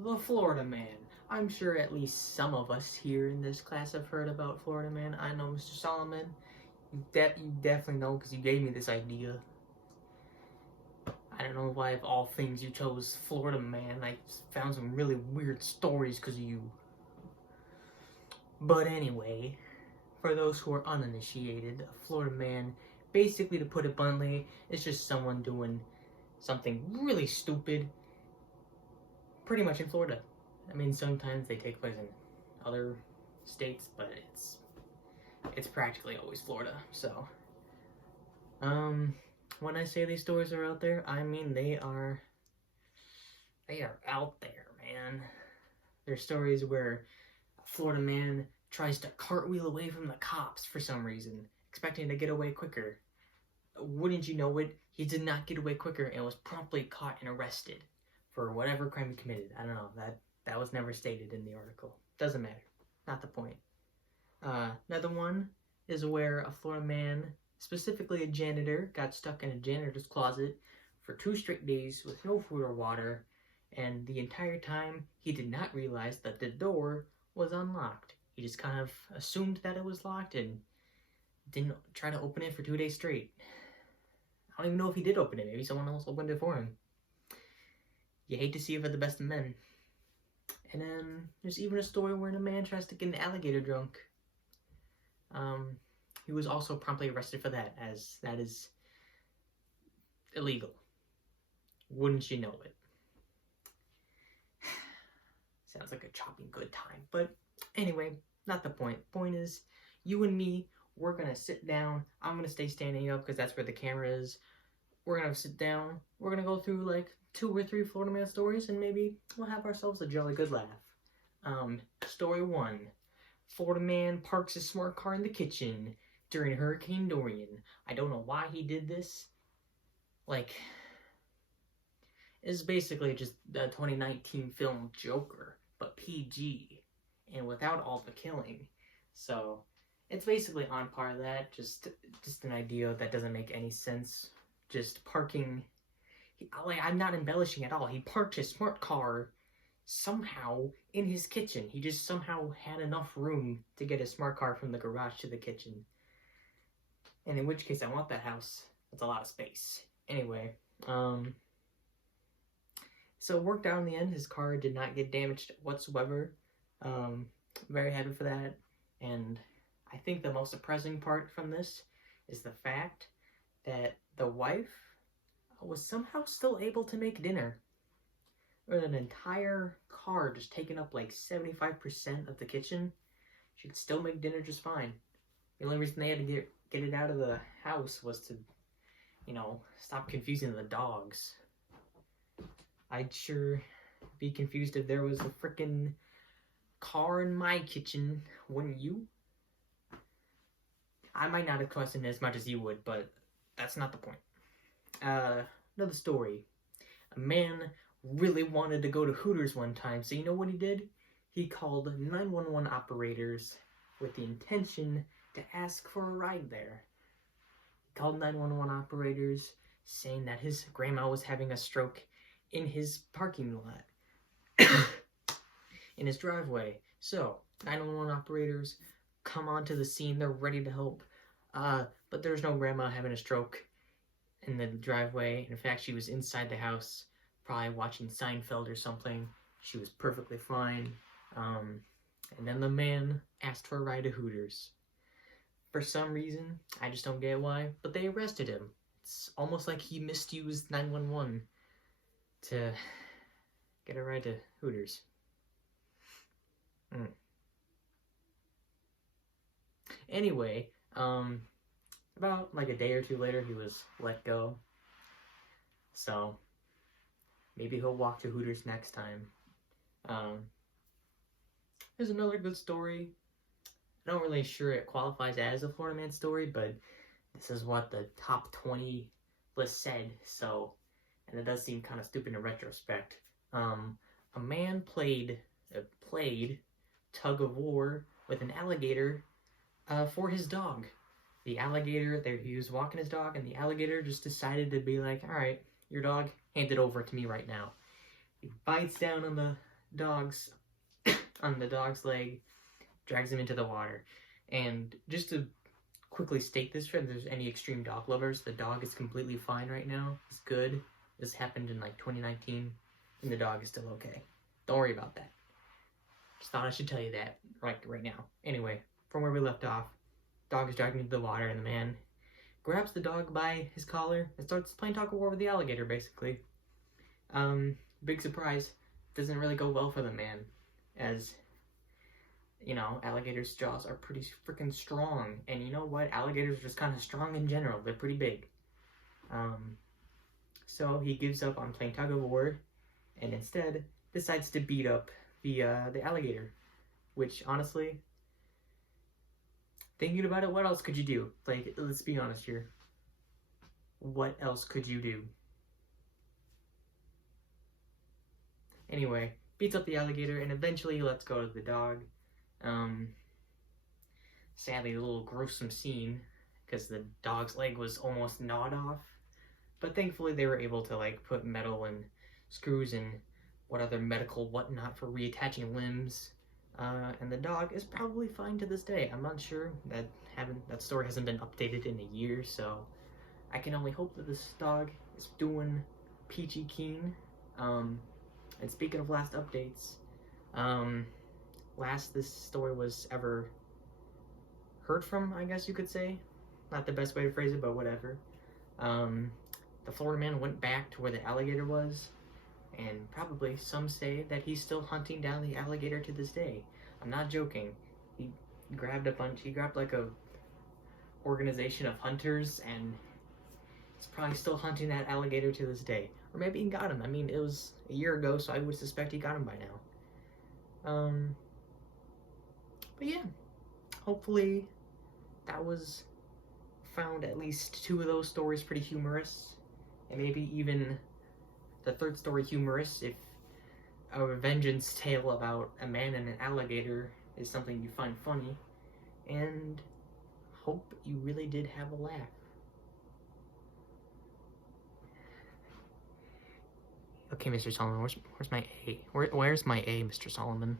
The Florida Man. I'm sure at least some of us here in this class have heard about Florida Man. I know Mr. Solomon. You definitely know because you gave me this idea. I don't know why of all things you chose Florida Man. I found some really weird stories because of you. But anyway, for those who are uninitiated, a Florida Man, basically to put it bluntly, is just someone doing something really stupid pretty much in Florida. I mean, sometimes they take place in other states, but it's practically always Florida. So, when I say these stories are out there, I mean they are out there, man. There's stories where a Florida man tries to cartwheel away from the cops for some reason, expecting to get away quicker. Wouldn't you know it, he did not get away quicker and was promptly caught and arrested for whatever crime he committed. I don't know, that was never stated in the article. Doesn't matter. Not the point. Another one is where a Florida man, specifically a janitor, got stuck in a janitor's closet for 2 straight days with no food or water, and the entire time he did not realize that the door was unlocked. He just kind of assumed that it was locked and didn't try to open it for 2 days straight. I don't even know if he did open it. Maybe someone else opened it for him. You hate to see it for the best of men. And then there's even a story where a man tries to get an alligator drunk. He was also promptly arrested for that, as that is illegal. Wouldn't you know it? Sounds like a chopping good time. But anyway, not the point. Point is, you and me, we're going to sit down. I'm going to stay standing up because that's where the camera is. We're going to sit down. We're going to go through like 2 or 3 Florida Man stories, and maybe we'll have ourselves a jolly good laugh. Story 1. Florida man parks his smart car in the kitchen during Hurricane Dorian. I don't know why he did this. Like, it's basically just the 2019 film Joker, but PG, and without all the killing. So, it's basically on par of that, just an idea that doesn't make any sense. Just parking, I'm not embellishing at all. He parked his smart car somehow in his kitchen. He just somehow had enough room to get his smart car from the garage to the kitchen. And in which case, I want that house. That's a lot of space. Anyway, so it worked out in the end. His car did not get damaged whatsoever. Very happy for that. And I think the most surprising part from this is the fact that the wife was somehow still able to make dinner. With an entire car just taking up like 75% of the kitchen, she could still make dinner just fine. The only reason they had to get it out of the house was to, stop confusing the dogs. I'd sure be confused if there was a frickin' car in my kitchen, wouldn't you? I might not have questioned it as much as you would, but that's not the point. Another story. A man really wanted to go to Hooters one time, so you know what he did? He called 911 operators with the intention to ask for a ride there. He called 911 operators saying that his grandma was having a stroke in his parking lot, in his driveway. So, 911 operators come onto the scene, they're ready to help, but there's no grandma having a stroke in the driveway. In fact, she was inside the house, probably watching Seinfeld or something. She was perfectly fine. And then the man asked for a ride to Hooters. For some reason, I just don't get why, but they arrested him. It's almost like he misused 911 to get a ride to Hooters. Anyway, about like a day or 2 later, he was let go. So, maybe he'll walk to Hooters next time. There's another good story. I'm not really sure it qualifies as a Florida Man story, but this is what the top 20 list said, so, and it does seem kind of stupid in retrospect. A man played tug of war with an alligator for his dog. The alligator, he was walking his dog, and the alligator just decided to be like, alright, your dog, hand it over to me right now. He bites down on the dogs on the dog's leg, drags him into the water. And just to quickly state this, for if there's any extreme dog lovers, the dog is completely fine right now. It's good. This happened in like 2019, and the dog is still okay. Don't worry about that. Just thought I should tell you that right now. Anyway, from where we left off, dog is dragged into the water, and the man grabs the dog by his collar and starts playing tug of war with the alligator, basically. Big surprise, doesn't really go well for the man, as, you know, alligators' jaws are pretty freaking strong, and you know what? Alligators are just kind of strong in general. They're pretty big. So he gives up on playing tug of war, and instead decides to beat up the alligator, which honestly, thinking about it, what else could you do? Like, let's be honest here. What else could you do? Anyway, beats up the alligator and eventually lets go of the dog. Sadly, a little gruesome scene because the dog's leg was almost gnawed off. But thankfully they were able to like put metal and screws and what other medical whatnot for reattaching limbs. And the dog is probably fine to this day. I'm not sure. That story hasn't been updated in a year, so I can only hope that this dog is doing peachy keen. And speaking of last updates, last this story was ever heard from, I guess you could say. Not the best way to phrase it, but whatever. The Florida man went back to where the alligator was, and probably some say that he's still hunting down the alligator to this day. I'm not joking. He grabbed like a organization of hunters, and he's probably still hunting that alligator to this day. Or maybe he got him. I mean, it was a year ago, so I would suspect he got him by now. But yeah, hopefully that was found at least 2 of those stories pretty humorous, and maybe even the 3rd story humorous if a vengeance tale about a man and an alligator is something you find funny, and hope you really did have a laugh. Okay, Mr. Solomon, where's my A? Where's my A, Mr. Solomon?